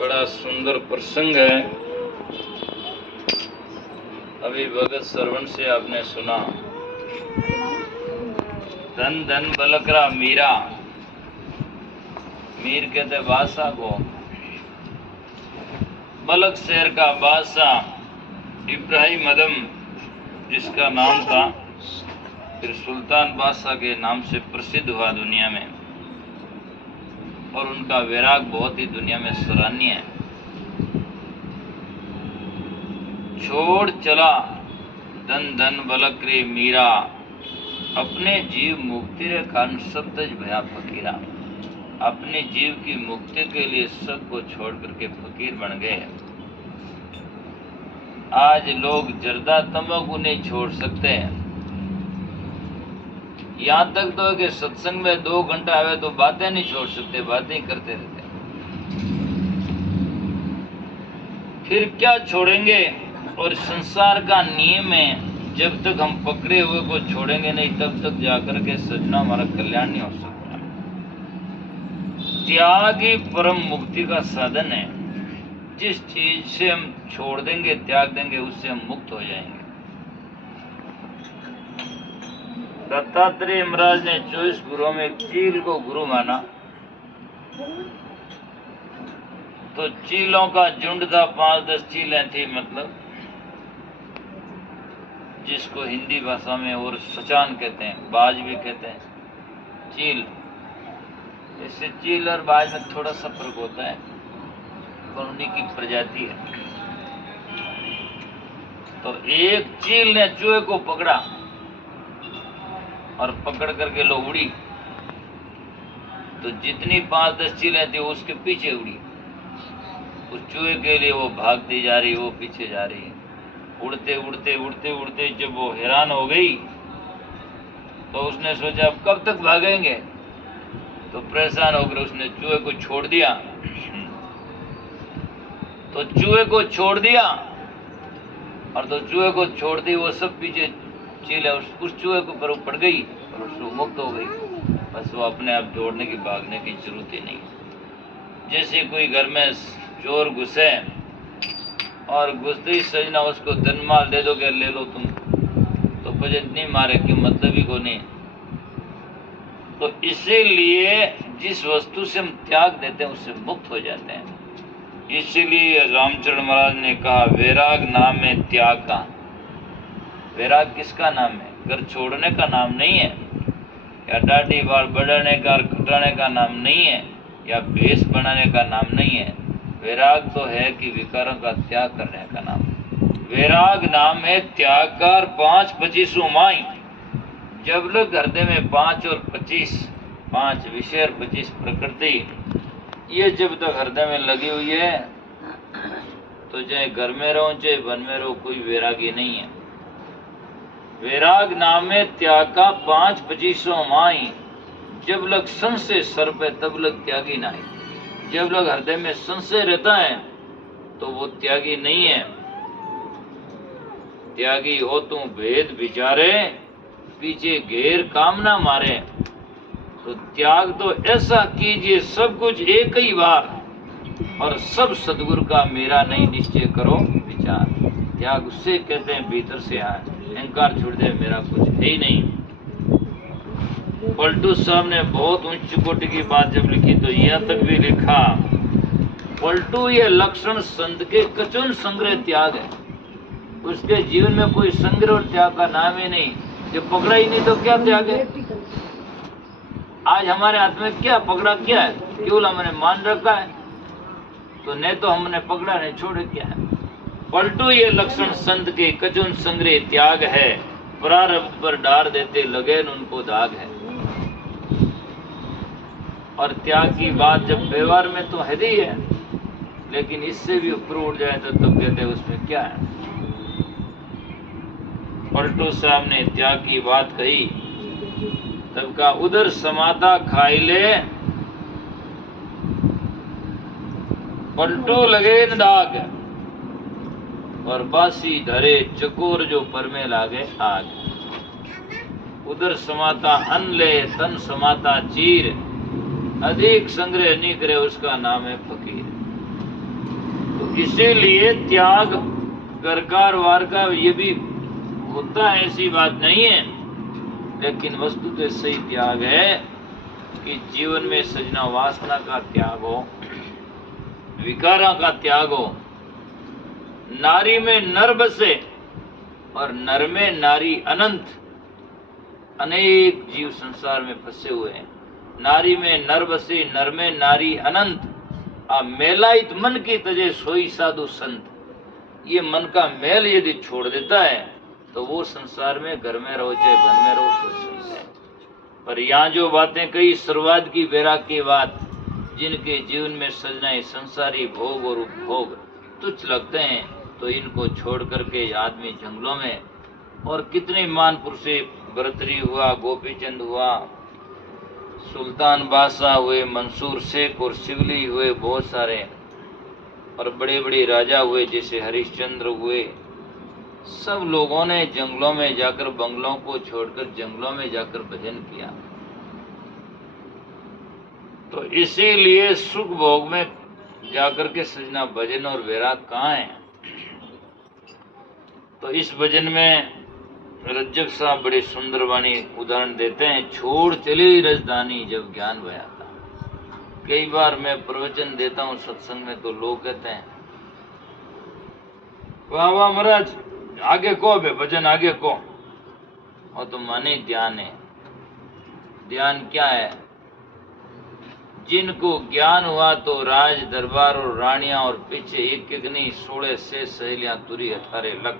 बड़ा सुंदर प्रसंग है। अभी भगत श्रवण से आपने सुना। धन धन बलकरा मीरा, मीर कहते बादशाह को। बलक शहर का बादशाह इब्राहिम अदम जिसका नाम था, फिर सुल्तान बादशाह के नाम से प्रसिद्ध हुआ दुनिया में, और उनका वैराग बहुत ही दुनिया में सराहनीय है। छोड़ चला धन धन बलक रे मीरा, अपने जीव मुक्ति रे कारण सब तज भया फकीरा। अपने जीव की मुक्ति के लिए सबको छोड़ करके फकीर बन गए। आज लोग जर्दा तंबाकू नहीं छोड़ सकते हैं। यहाँ तक तो कि सत्संग में 2 घंटा आवे तो बातें नहीं छोड़ सकते, बातें ही करते रहते। फिर क्या छोड़ेंगे? और संसार का नियम है, जब तक हम पकड़े हुए को छोड़ेंगे नहीं तब तक जाकर के सजना हमारा कल्याण नहीं हो सकता। त्याग ही परम मुक्ति का साधन है। जिस चीज से हम छोड़ देंगे, त्याग देंगे, उससे हम मुक्त हो जाएंगे। दत्तात्रेय महाराज ने 24 गुरुओं में चील को गुरु माना, तो चीलों का झुंड था, 5-10 चीलें थी, मतलब जिसको हिंदी भाषा में और सचान कहते हैं, बाज भी कहते हैं। चील, इससे चील और बाज में थोड़ा सा फर्क होता है, पर उन्हीं की प्रजाति है। तो एक चील ने चूहे को पकड़ा और पकड़ करके लो उड़ी, तो जितनी 5-10 चीलें थी उसके पीछे उड़ी। उस चूहे के लिए वो भागती जा रही, वो पीछे जा रही है। उड़ते उड़ते उड़ते उड़ते जब वो हैरान हो गई तो उसने सोचा अब कब तक भागेंगे, तो परेशान होकर उसने चूहे को छोड़ दिया। तो चूहे को छोड़ दिया, और तो चूहे को छोड़ दी, वो सब पीछे चीलें उस चूहे के ऊपर पड़ गई और उसको मुक्त हो गई। बस वो अपने आप दौड़ने की, भागने की जरूरत ही नहीं। जैसे कोई घर में चोर घुसे और घुसते ही सजना उसको धन माल दे दो, ले लो तुम, तो बजट नहीं मारे कि मतलब ही को नहीं। तो इसीलिए जिस वस्तु से हम त्याग देते हैं उससे मुक्त हो जाते हैं। इसीलिए रामचरण महाराज ने कहा वैराग नाम है त्याग का। वैराग किसका नाम है? घर छोड़ने का नाम नहीं है, या दाढ़ी बाल बढ़ाने का और घटाने का नाम नहीं है, या भेष बनाने का नाम नहीं है। वैराग तो है कि विकारों का त्याग करने का नाम। वैराग नाम है त्याग का। 5-25 माई, जब लोग हृदय में 5 और 25, 5 विषय और 25 प्रकृति, ये जब तक हृदय में लगी हुई है तो चाहे घर में रहो चाहे वन में रहो, कोई वैरागी नहीं है। वैराग नाम है त्याग का। 5-25 माई, जब लग संशय सर पे तब लग त्यागी नहीं। जब लग हृदय में संशय रहता है तो वो त्यागी नहीं है। त्यागी हो तुम भेद विचारे, पीछे घेर कामना मारे। तो त्याग तो ऐसा कीजिए सब कुछ एक ही बार, और सब सदगुरु का मेरा नहीं निश्चय करो विचार। त्याग उससे कहते हैं भीतर से आए, अहंकार छोड़ दे, मेरा कुछ है ही नहीं। पलटू साहब ने बहुत उच्च कोटि की बात जब लिखी तो यहाँ तक भी लिखा, पलटू ये लक्षण संत के कचुन संग्रह त्याग है। उसके जीवन में कोई संग्रह और त्याग का नाम ही नहीं। जब पकड़ा ही नहीं तो क्या त्याग है? आज हमारे हाथ में क्या पकड़ा, क्या है? केवल हमने मान रखा है, तो नहीं तो हमने पकड़ा नहीं छोड़े, क्या है? पलटू ये लक्षण संत के कचुन संग्रह त्याग है, प्रारब्ध पर डार देते लगन उनको दाग है। और त्याग की बात जब व्यवहार में तो है ही है, लेकिन इससे भी ऊपर उठ जाए तो तब कहते हैं उसमें क्या है। पलटू साहब ने त्याग की बात कही, तब का उधर समाता खाई ले, पलटू लगे न दाग, और बासी धरे चकोर जो पर में लागे आग। उधर समाता अन्न ले, तन समाता चीर, अधिक संग्रह नहीं करे उसका नाम है फकीर। इसीलिए त्याग घरकार वार का ये भी होता है, ऐसी बात नहीं है, लेकिन वस्तु तो सही त्याग है कि जीवन में सजना वासना का त्याग हो, विकारा का त्याग हो। नारी में नर बसे और नर में नारी अनंत। अनेक जीव संसार में फंसे हुए हैं। नारी में नर बसे, नर में नारी अनंत। आ मेलाइत मन की तजे सोई साधु संत। ये मन का मेल यदि छोड़ देता है तो वो संसार में घर में रहो चाहे वन में रहो तो संत है। पर यहाँ जो बातें कही शुरुआत की वैराग की बात, जिनके जीवन में सजनाए संसारी भोग और उपभोग तुच्छ लगते हैं, तो इनको छोड़ करके आदमी जंगलों में, और कितने महान पुरुष, भर्तृहरि हुआ, गोपीचंद हुआ, सुल्तान बादशाह हुए, मंसूर शेख और शिवली हुए, बहुत सारे, और बड़े बड़े राजा हुए जैसे हरिश्चंद्र हुए। सब लोगों ने जंगलों में जाकर, बंगलों को छोड़कर जंगलों में जाकर भजन किया। तो इसीलिए सुख भोग में जाकर के सजना भजन और वैराग कहाँ है। तो इस भजन में रज्जब साहब बड़े सुंदर वाणी उदाहरण देते हैं। छोड़ चली राजधानी जब ज्ञान भया था। कई बार मैं प्रवचन देता हूँ सत्संग में, तो लोग कहते हैं वाह वाह महाराज, आगे को बे भजन आगे को। और तो माने ध्यान है। ध्यान क्या है? जिनको ज्ञान हुआ तो राज दरबार और रानियां, और पीछे एक एक नहीं 16 से सहेलियां तुरी 18 लख।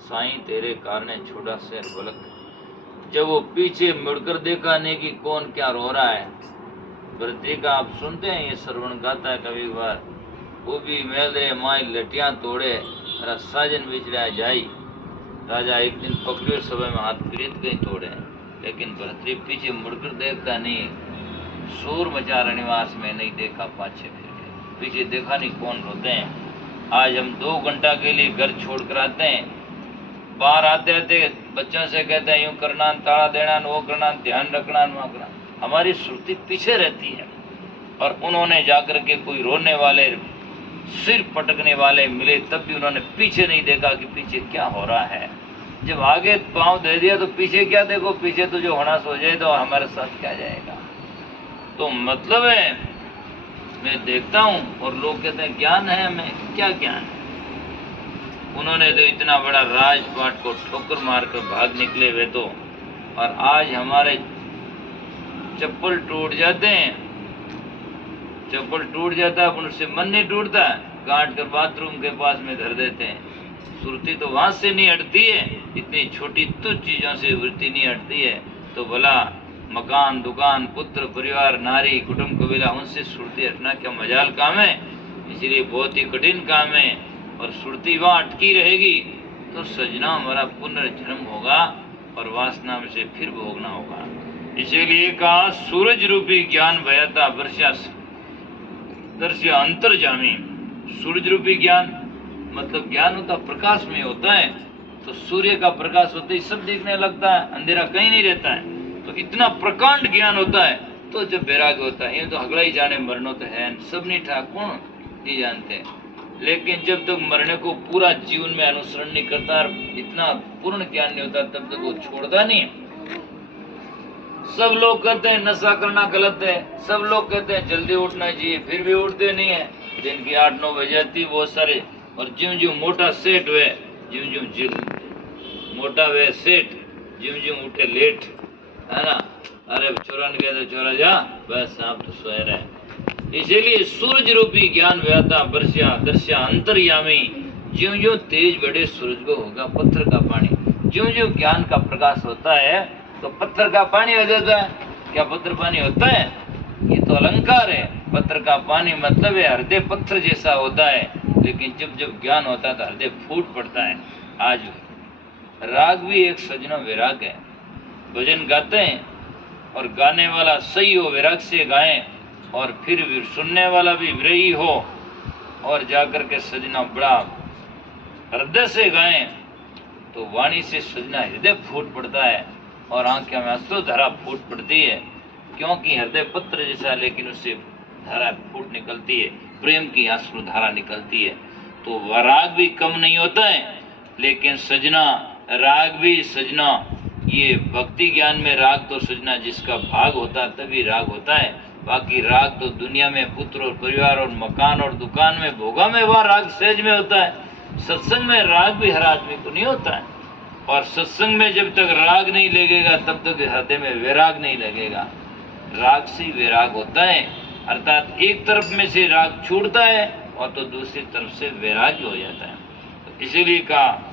साईं तेरे कारणे छोड़ा शहर बलक। जब वो पीछे मुड़कर देखा नहीं कि कौन क्या रो रहा है। भरती का आप सुनते हैं, ये श्रवण गाता है कभी बार। वो भी मेल रे माई लटियां तोड़े, मेरा साजन बिछड़ा जाई। राजा एक दिन पकड़े सभा में हाथ प्रीत गई तोड़े, लेकिन भरतरी पीछे मुड़कर देखता नहीं। शोर मचा रनिवास में, नहीं देखा पाछे फिर गए। पीछे देखा नहीं कौन रोते हैं। आज हम 2 घंटा के लिए घर छोड़ कर आते हैं, बाहर आते आते बच्चों से कहते हैं यूं करना, ताला देना, वो करना, ध्यान रखना, वहाँ करना। हमारी श्रुति पीछे रहती है। और उन्होंने जाकर के कोई रोने वाले, सिर पटकने वाले मिले, तब भी उन्होंने पीछे नहीं देखा कि पीछे क्या हो रहा है। जब आगे पांव दे दिया तो पीछे क्या देखो, पीछे तो जो होना सो जाए, तो हमारे साथ क्या जाएगा। तो मतलब है, मैं देखता हूँ और लोग कहते हैं ज्ञान है हमें, क्या ज्ञान है। उन्होंने तो इतना बड़ा राजपाट को ठोकर मारकर भाग निकले वे तो, और आज हमारे चप्पल टूट जाते हैं, चप्पल टूट जाता है, उनसे मन नहीं टूटता, काट कर बाथरूम के पास में धर देते हैं। सुरती तो वहां से नहीं हटती है, इतनी छोटी तुच्छ चीजों से वृत्ति नहीं हटती है। तो भला मकान, दुकान, पुत्र, परिवार, नारी, कुटुंब, कबीला, उनसे सुरती हटना क्या मजाल काम है। इसलिए बहुत ही कठिन काम है। और सुरती वहां अटकी रहेगी तो सजना हमारा पुनर्जन्म होगा और वासना में से फिर भोगना होगा। इसीलिए कहा सूरज रूपी ज्ञान भयता वर्षा दर्श्य अंतर्जामी। सूरज रूपी ज्ञान मतलब ज्ञान होता प्रकाश में होता है। तो सूर्य का प्रकाश होते ही सब देखने लगता है, अंधेरा कहीं नहीं रहता है। तो इतना प्रकांड ज्ञान होता है तो जब वैराग्य होता है। ये तो अगला ही जाने, मरनो तो है सब नहीं था, कौन नहीं जानते। लेकिन जब तक मरने को पूरा जीवन में अनुसरण नहीं करता, इतना पूर्ण ज्ञान नहीं होता, तब तक वो छोड़ता नहीं। सब लोग कहते हैं नशा करना गलत है, सब लोग कहते हैं जल्दी उठना चाहिए, फिर भी उठते नहीं है। दिन की 8-9 बजे आती बहुत सारे। और ज्यों ज्यों मोटा सेठ हुए, ज्यों ज्यों मोटा हुए सेठ, ज्यों ज्यों उठे लेट, है ना। अरे चोरा ने कहते चोरा जा, बस आप तो सोए रहे। इसीलिए सूरज रूपी ज्ञान व्याता वर्षा दर्शा अंतर्यामी। ज्यों ज्यों तेज बढ़े सूरज को होगा पत्थर का पानी। ज्यों ज्यों ज्ञान का प्रकाश होता है तो पत्थर का पानी हो जाता है। क्या पत्थर पानी होता है? ये तो अलंकार है। पत्थर का पानी मतलब है हृदय पत्थर जैसा होता है। लेकिन जब जब ज्ञान होता है तो हृदय फूट पड़ता है। आज राग भी एक सजना वैराग है। भजन गाते हैं और गाने वाला सही हो, वैराग से गाएं, और फिर भी सुनने वाला भी विरही हो, और जाकर के सजना बड़ा हृदय से गाएं, तो वाणी से सजना हृदय फूट पड़ता है और आंखों में अश्रु धारा फूट पड़ती है। क्योंकि हृदय पत्र जैसा, लेकिन उससे धारा फूट निकलती है, प्रेम की अश्रु धारा निकलती है। तो राग भी कम नहीं होता है। लेकिन सजना राग भी सजना, ये भक्ति ज्ञान में राग तो सजना जिसका भाग होता है तभी राग होता है। बाकी राग तो दुनिया में पुत्र और परिवार और मकान और दुकान में भोगा में वह राग सहज में होता है। सत्संग में राग भी हर आदमी को नहीं होता है। और सत्संग में जब तक राग नहीं लगेगा तब तक हृदय में वैराग नहीं लगेगा। राग से वैराग होता है, अर्थात एक तरफ में से राग छूटता है और तो दूसरी तरफ से वैराग्य हो जाता है। तो इसीलिए कहा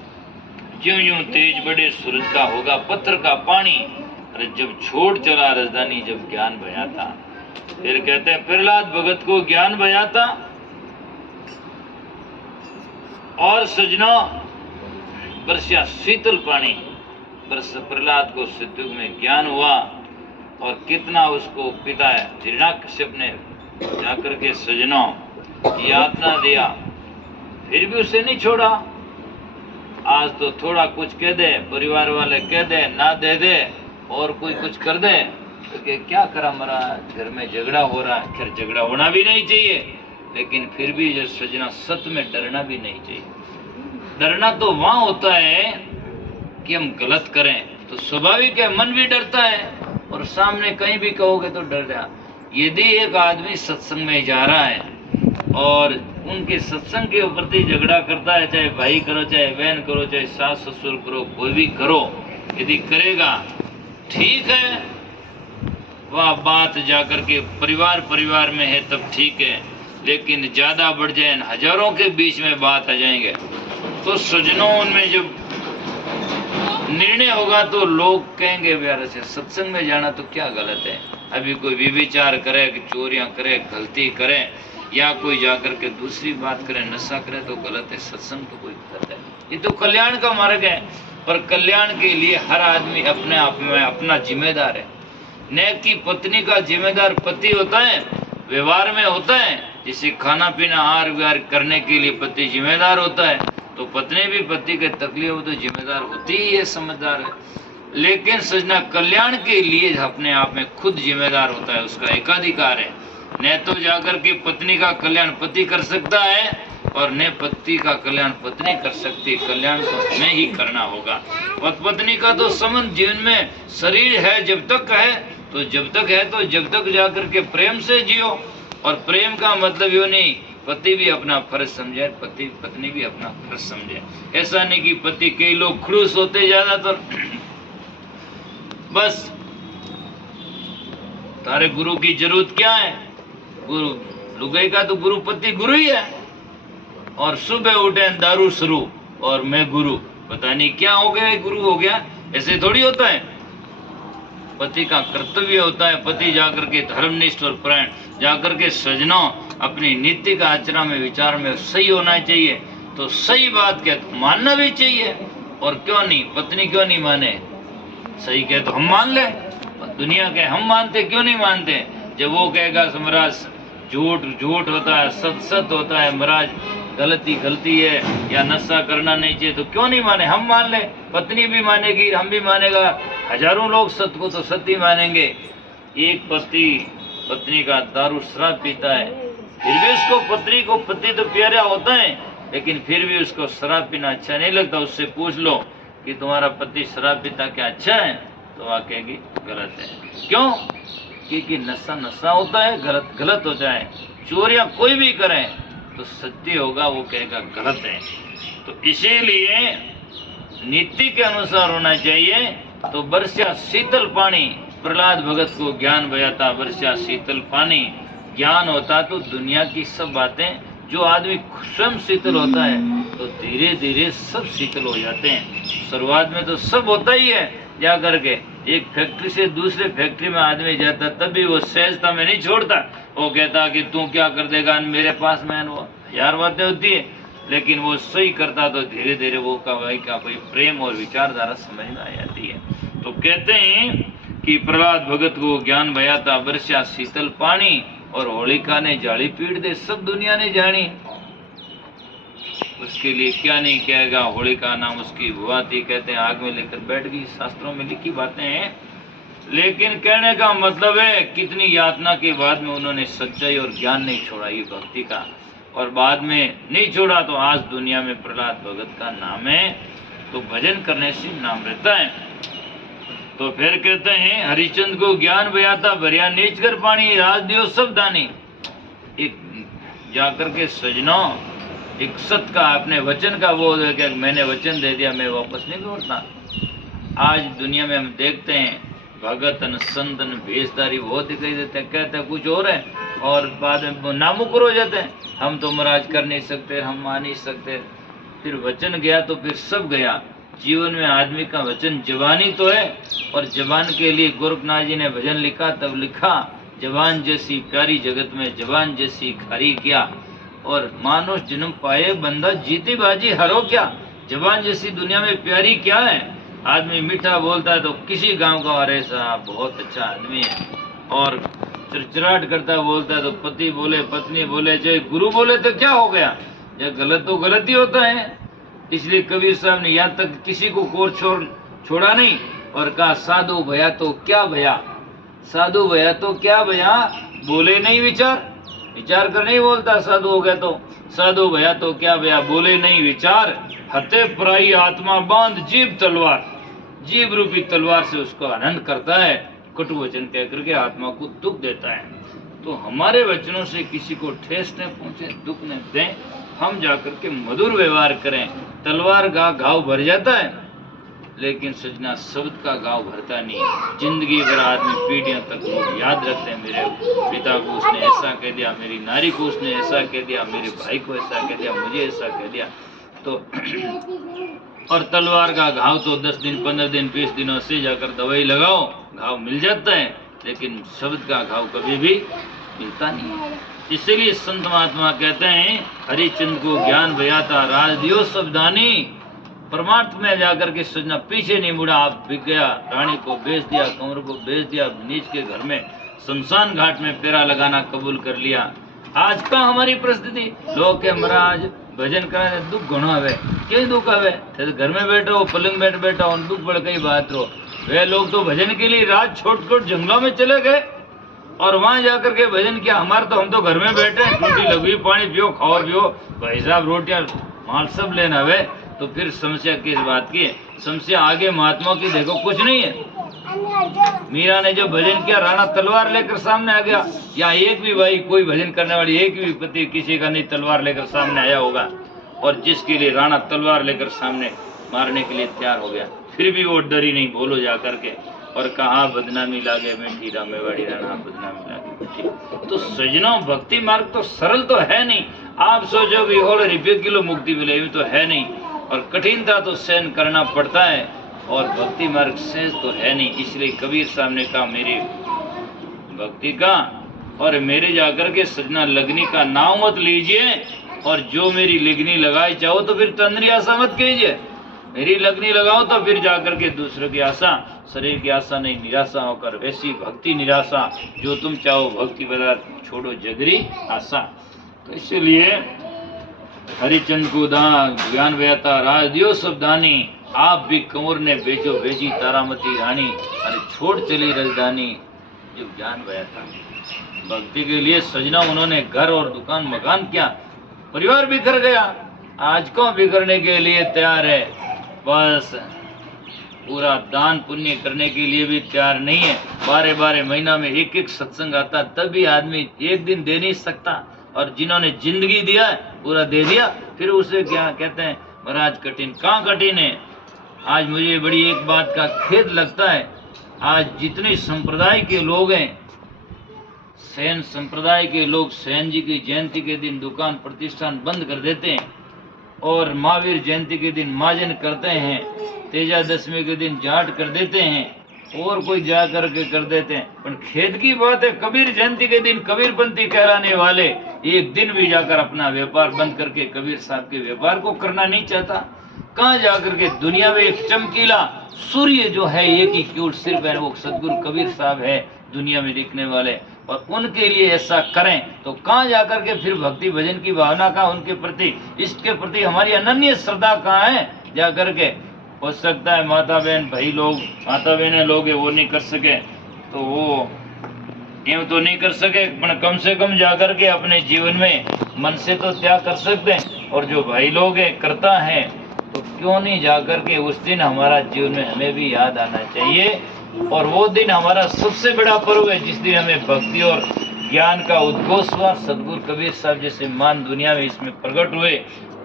ज्यों ज्यों तेज बड़े सूरज का होगा पत्थर का पानी, अरे जब छोड़ चला राजधानी जब ज्ञान भया था। फिर कहते हैं प्रहलाद भगत को ज्ञान भया था। और सजना बरसिया शीतल पानी, बरस प्रहलाद को सतयुग में ज्ञान हुआ। और कितना उसको पिता हिरण्याकश्यप ने जाकर के सजना यातना दिया, फिर भी उसे नहीं छोड़ा। आज तो थोड़ा कुछ कह दे, परिवार वाले कह दे, ना दे दे और कोई कुछ कर दे तो क्या करा मरा, घर में झगड़ा हो रहा है। खैर झगड़ा होना भी नहीं चाहिए, लेकिन फिर भी जो सजना सत्य में डरना भी नहीं चाहिए। डरना तो वहां होता है कि हम गलत करें, तो स्वाभाविक है मन भी डरता है। और सामने कहीं भी कहोगे तो डर जा। यदि एक आदमी सत्संग में जा रहा है और उनके सत्संग के प्रति झगड़ा करता है, चाहे भाई करो, चाहे बहन करो, चाहे सास ससुर करो, कोई भी करो, यदि करेगा ठीक है, वह बात जाकर के परिवार में है तब ठीक है। लेकिन ज्यादा बढ़ जाए, हजारों के बीच में बात आ जाएंगे, तो सजनों उनमें जब निर्णय होगा तो लोग कहेंगे यार से सत्संग में जाना तो क्या गलत है। अभी कोई विचार करे कि चोरियां करे, गलती करे, या कोई जाकर के दूसरी बात करे, नशा करे तो गलत है। सत्संग तो कोई गलत है, ये तो कल्याण का मार्ग है। पर कल्याण के लिए हर आदमी अपने आप में अपना जिम्मेदार है। न कि पत्नी का जिम्मेदार पति होता है, व्यवहार में होता है। जिसे खाना पीना आहार विहार करने के लिए पति जिम्मेदार होता है, तो पत्नी भी पति के तकलीफ हो तो जिम्मेदार होती ही है, समझदार है। लेकिन सजना कल्याण के लिए अपने आप में खुद जिम्मेदार होता है, उसका एकाधिकार है। न तो जाकर के पत्नी का कल्याण पति कर सकता है और न पति का कल्याण पत्नी कर सकती है। कल्याण तो हमें ही करना होगा। पति पत्नी का तो संबंध जीवन में शरीर है, जब तक है तो जब तक है तो जब तक जाकर के प्रेम से जियो। और प्रेम का मतलब यो नहीं पति भी अपना फर्ज समझे, पति पत्नी भी अपना फर्ज समझे। ऐसा नहीं कि पति, कई लोग खुश होते ज्यादातर, बस तारे गुरु की जरूरत क्या है, गुरु लुगाई का तो गुरु पति गुरु ही है। और सुबह उठे दारू शुरू और मैं गुरु, पता नहीं क्या हो गया, गुरु हो गया, ऐसे थोड़ी होता है। पति का कर्तव्य होता है, पति जाकर के धर्मनिष्ठ और प्राण जाकर के सजनों अपनी नीति का आचरण में विचार में सही होना चाहिए। तो सही बात क्या मानना भी चाहिए। और क्यों नहीं, पत्नी क्यों नहीं माने, सही कहे तो हम मान ले, दुनिया के हम मानते क्यों नहीं मानते। जब वो कहेगा महाराज झूठ झूठ होता है, सत सत होता है, महाराज गलती गलती है, या नशा करना नहीं चाहिए, तो क्यों नहीं माने, हम मान ले। पत्नी भी मानेगी, हम भी मानेगा, हजारों लोग सत्य को तो सत्य ही मानेंगे। एक पति पत्नी का दारू शराब पीता है, फिर भी उसको पत्नी को पति तो प्यारा होता है, लेकिन फिर भी उसको शराब पीना अच्छा नहीं लगता। उससे पूछ लो कि तुम्हारा पति शराब पीता क्या अच्छा है, तो वह कहेगी गलत है। क्यों? क्योंकि नशा नशा होता है, गलत गलत होता है। चोरियां कोई भी करे तो सत्य होगा, वो कहेगा गलत है। तो इसीलिए नीति के अनुसार होना चाहिए। तो बरसिया शीतल पानी, प्रहलाद भगत को ज्ञान भया था, बरसिया शीतल पानी। ज्ञान होता तो दुनिया की सब बातें, जो आदमी स्वयं शीतल होता है तो धीरे धीरे सब शीतल हो जाते हैं। शुरुआत में तो सब होता ही है। जा करके एक फैक्ट्री से दूसरे फैक्ट्री में आदमी जाता, तभी वो सहजता में नहीं छोड़ता। वो कहता कि तू क्या कर देगा मेरे पास में, वो हजार बातें होती है, लेकिन वो सही करता तो धीरे धीरे वो का भाई प्रेम और विचारधारा समझ में आ जाती है। तो कहते हैं कि प्रहलाद भगत को ज्ञान भया था, बरसिया शीतल पानी, और होलिका ने जाली पीट दे, सब दुनिया ने जानी। उसके लिए क्या नहीं कहेगा, होलिका नाम उसकी हुआ थी, कहते हैं आग में लेकर बैठ गई, शास्त्रों में लिखी बातें हैं। लेकिन कहने का मतलब है कितनी यातना के बाद में उन्होंने सच्चाई और ज्ञान नहीं छोड़ा, ये भक्ति का। और बाद में नहीं छोड़ा तो आज दुनिया में प्रहलाद भगत का नाम है। तो भजन करने से नाम रहता है। तो फिर कहते हैं हरिचंद को ज्ञान बयाता भरिया नीच कर पानी राज दियो सब दानी। एक जाकर के सजनों एक सत का अपने वचन का वो है कि मैंने वचन दे दिया, मैं वापस नहीं लौटता। आज दुनिया में हम देखते हैं भगतन संतन भेषधारी बहुत दिखाई देते हैं, कहते हैं कुछ और है और बाद में नामुकर हो जाते हैं। हम तो महाराज कर नहीं सकते, हम मान नहीं सकते। फिर वचन गया तो फिर सब गया। जीवन में आदमी का वचन जवानी तो है, और जवान के लिए गोरखनाथ जी ने भजन लिखा, तब लिखा जवान जैसी प्यारी जगत में जवान जैसी खारी क्या, और मानुष जन्म पाए बंदा जीती बाजी हरो क्या। जवान जैसी दुनिया में प्यारी क्या है। आदमी मीठा बोलता है तो किसी गांव का अरे साहब बहुत अच्छा आदमी है, और चिड़चिड़ाहट करता बोलता है तो पति बोले पत्नी बोले चाहे गुरु बोले तो क्या हो गया, या गलत तो गलत ही होता है। इसलिए कबीर साहब ने यहाँ तक किसी को कोर छोड़ा नहीं और कहा साधु भया तो क्या भया, साधु भया तो क्या भया, बोले नहीं विचार कर नहीं बोलता। साधु हो गया तो साधु भया तो क्या भया, बोले नहीं विचार, हते पराई आत्मा बांध जीव तलवार, जीव रूपी तलवार से उसको आनंद करता है, कटु वचन कह करके आत्मा को दुख देता है। तो हमारे वचनों से किसी को ठेस न पहुंचे, दुख न दें, हम जाकर के मधुर व्यवहार करें। तलवार का घाव भर जाता है, लेकिन सजना शब्द का घाव भरता नहीं। जिंदगी भर आदमी पीढ़ियों तक लोग याद रखते हैं, मेरे पिता को उसने ऐसा कह दिया, मेरी नारी को उसने ऐसा कह दिया, मेरे भाई को ऐसा कह दिया, मुझे ऐसा कह दिया। तो और तलवार का घाव तो 10 दिन 15 दिन 20 दिनों से जाकर दवाई लगाओ घाव मिल जाता है, लेकिन शब्द का घाव कभी भी मिलता नहीं है। इसलिए संत महात्मा कहते हैं हरिचंद को ज्ञान बयाता राज दियो सब दानी। परमार्थ में जाकर के सजना पीछे नहीं मुड़ा, आप बिक गया, रानी को बेच दिया, कंवर को बेच दिया, नीच के घर में शमशान घाट में फेरा लगाना कबूल कर लिया। आज का हमारी परिस्थिति लोग के महाराज भजन कराने दुख घणो आवे, क्यों दुख आवे, तो घर में बैठो पलंग में बैठा और दुख बढ़ गई बात रो। वे लोग तो भजन के लिए रात छोड़ जंगलों में चले गए और वहां जाकर के भजन किया। हमारे तो हम तो घर में बैठे, रोटी लगी, पानी पियो, खाओ पियो, भाई साहब रोटियां माल सब लेना वे। तो फिर समस्या किस बात की है? समस्या आगे महात्मा की देखो कुछ नहीं है। मीरा ने जो भजन किया राणा तलवार लेकर सामने आ गया, या एक भी भाई कोई भजन करने वाली एक भी पति किसी का नहीं तलवार लेकर सामने आया होगा, और जिसके लिए राणा तलवार लेकर सामने मारने के लिए तैयार हो गया, फिर भी वो डरी नहीं, बोलो जा करके और कहा बदनामी लागे मीठी रामेवाड़ी राणा बदनामी लागे मीठी। तो सजनों भक्ति मार्ग तो सरल तो है नहीं। आप सोचो भी और रुपये किलो मुक्ति मिलेगी तो है नहीं, और कठिनता तो सहन करना पड़ता है, और भक्ति मार्ग सहज तो है नहीं। इसलिए कबीर साहब ने कहा मेरी भक्ति का और मेरे जाकर के सजना लगनी का नाम मत लीजिए, और जो मेरी लगनी लगाई चाहो तो फिर तंद्री आशा मत कीजिए। मेरी लगनी लगाओ तो फिर जाकर के दूसरों की आशा, शरीर की आशा नहीं, निराशा होकर वैसी भक्ति निराशा जो तुम चाहो भक्ति बता छोड़ो जगरी आशा। तो इसलिए हरिचंद को दान ज्ञान व्याता राज दियो सब दानी। आप भी कंवर ने बेचो बेची तारामती रानी, अरे छोड़ चली राजधानी जो ज्ञान व्याता। भक्ति के लिए सजना उन्होंने घर और दुकान मकान किया, परिवार बिखर गया, आज को बिखरने के लिए तैयार है, बस पूरा दान पुण्य करने के लिए भी तैयार नहीं है। 12 महीना में एक सत्संग आता, तब भी आदमी एक दिन दे नहीं सकता, और जिन्होंने जिंदगी दिया पूरा दे दिया, फिर उसे क्या कहते हैं महाराज कठिन। कहाँ कठिन है? आज मुझे बड़ी एक बात का खेद लगता है, आज जितने संप्रदाय के लोग हैं, सैन संप्रदाय के लोग सैन जी की जयंती के दिन दुकान प्रतिष्ठान बंद कर देते हैं, और महावीर जयंती के दिन माजन करते हैं, तेजा दशमी के दिन जाट कर देते हैं, और कोई जा करके कर देते हैं। पर खेद की बात है कबीर जयंती के दिन कबीरपंथी कहलाने वाले एक दिन भी जाकर अपना व्यापार बंद करके कबीर साहब के व्यापार को करना नहीं चाहता। कहाँ जाकर के दुनिया में एक चमकीला सूर्य जो है एक ही क्यूट सिर्फ है, वो सदगुरु कबीर साहब है दुनिया में दिखने वाले, और उनके लिए ऐसा करें तो कहाँ जाकर के फिर भक्ति भजन की भावना का उनके प्रति इसके प्रति हमारी अनन्य श्रद्धा कहाँ है? जाकर के हो सकता है माता बहन भाई लोग माता बहने लोग वो नहीं कर सके, तो वो यूं तो नहीं कर सके, पर कम से कम जाकर के अपने जीवन में मन से तो त्याग कर सकते हैं। और जो भाई लोग हैं करता है, तो क्यों नहीं जाकर के उस दिन हमारा जीवन में हमें भी याद आना चाहिए। और वो दिन हमारा सबसे बड़ा पर्व है, जिस दिन हमें भक्ति और ज्ञान का उद्घोष हुआ। सदगुरु कबीर साहब जैसे मान दुनिया में इसमें प्रकट हुए,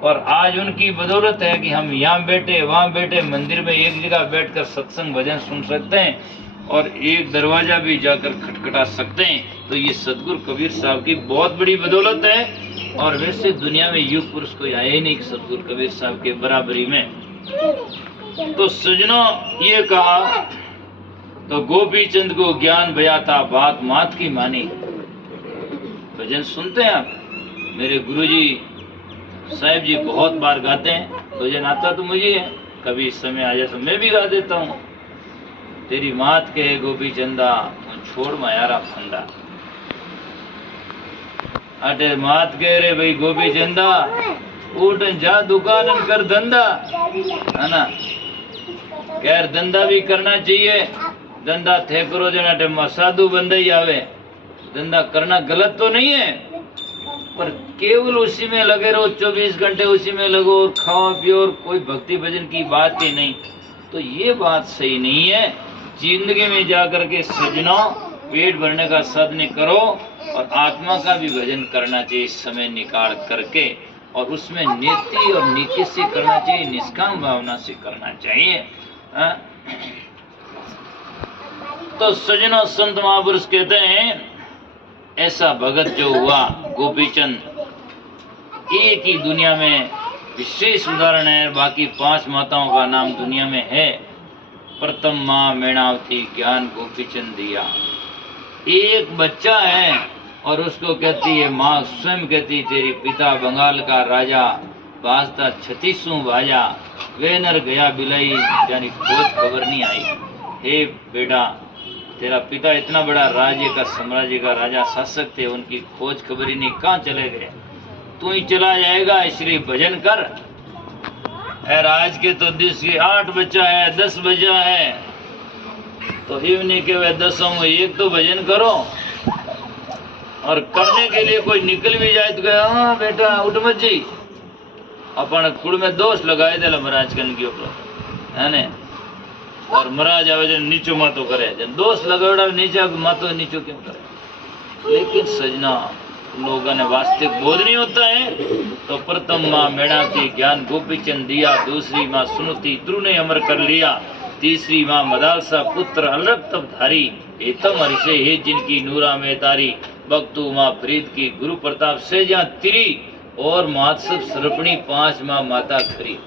और आज उनकी बदौलत है कि हम यहाँ बैठे वहाँ बैठे मंदिर में एक जगह बैठकर सत्संग भजन सुन सकते हैं, और एक दरवाजा भी जाकर खटखटा सकते हैं। तो ये सदगुरु कबीर साहब की बहुत बड़ी बदौलत है। और वैसे दुनिया में युग पुरुष कोई आए ही नहीं सदगुरु कबीर साहब के बराबरी में। तो सजनों, ये कहा तो गोपी चंद को ज्ञान भया था, बात मात की मानी। भजन सुनते हैं आप? मेरे गुरुजी साहिब जी बहुत बार गाते हैं। भजन आता तो मुझे है, कभी इस समय आ जाए तो मैं भी गा देता हूँ। तेरी मात कहे गोपी चंदा, छोड़ मायारा फंदा। अटे मात कह रे भाई गोपी चंदा, उठ जा दुकान कर धंधा, है ना। खैर धंधा भी करना चाहिए, धंधा थे करो जना साधु बंदा ही आवे। धंधा करना गलत तो नहीं है, पर केवल उसी में लगे रहो, 24 घंटे उसी में लगो और खाओ पियो और कोई भक्ति भजन की बात ही नहीं, तो ये बात सही नहीं है। जिंदगी में जाकर के सजनों पेट भरने का साधन करो, और आत्मा का भी भजन करना चाहिए समय निकाल करके, और उसमें नीति और नीति से करना चाहिए, निष्काम भावना से करना चाहिए। तो सजनों, संत महापुरुष कहते हैं ऐसा भगत जो हुआ गोपीचंद, एक ही दुनिया में विशेष उदाहरण है। बाकी 5 माताओं का नाम दुनिया में है। प्रथम माँ मैणावती, ज्ञान गोपीचंद दिया। एक बच्चा है और उसको कहती है माँ, स्वयं कहती तेरी पिता बंगाल का राजा, बाजता 36 बाजा, वे नर गया बिलाई, यानी खोज खबर नहीं आई। हे बेटा, तेरा पिता इतना बड़ा राज्य का साम्राज्य का राजा शासक थे, उनकी खोज खबर ही नहीं, कहाँ चले गए। तू ही चला जाएगा, इसलिए भजन कर। आज के तो 8 बच्चा है, 10 बच्चा है, तो इवनी के वे 10 में एक तो भजन करो। और करने के लिए कोई निकल भी जाए तो कहे हाँ बेटा उठ मत जी, अपन कुड़ में दोष लगाए दे महाराज कन के ऊपर, है ने। और महाराज आवे जन नीचो मातो करे, जन दोष लगावड़ा नीचा मातो नीचो क्यों करे। लेकिन सजना लोगों ने वास्तविक बोध नहीं होता है। तो प्रथम माँ मैणावती, ज्ञान गोपीचंद दिया। दूसरी माँ सुनती, ध्रुव ने अमर कर लिया। तीसरी माँ मदालसा, पुत्र अलग तब धारी, हेतम हरिषे हे जिनकी नूरा में तारी। भक्तु माँ प्रीत की, गुरु प्रताप से जहाँ तिरी। और मात सब सर्पणी, 5 माँ माता खरी।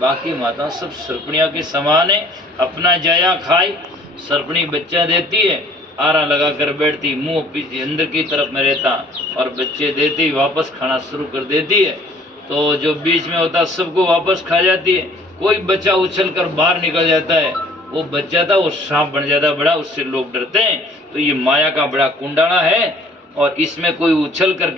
बाकी माता सब सर्पणिया के समान है। अपना जाया खाई, सर्पणी बच्चा देती है, आरा लगा कर बैठती, मुंह पीछे अंदर की तरफ में रहता, और बच्चे देती वापस खाना शुरू कर देती है। तो जो बीच में होता सबको वापस खा जाती है। कोई बच्चा उछल कर बाहर निकल जाता है, वो बच्चा था वो सांप बन जाता है बड़ा, उससे लोग डरते हैं। तो ये माया का बड़ा कुंडाला है, और इसमें कोई उछल करके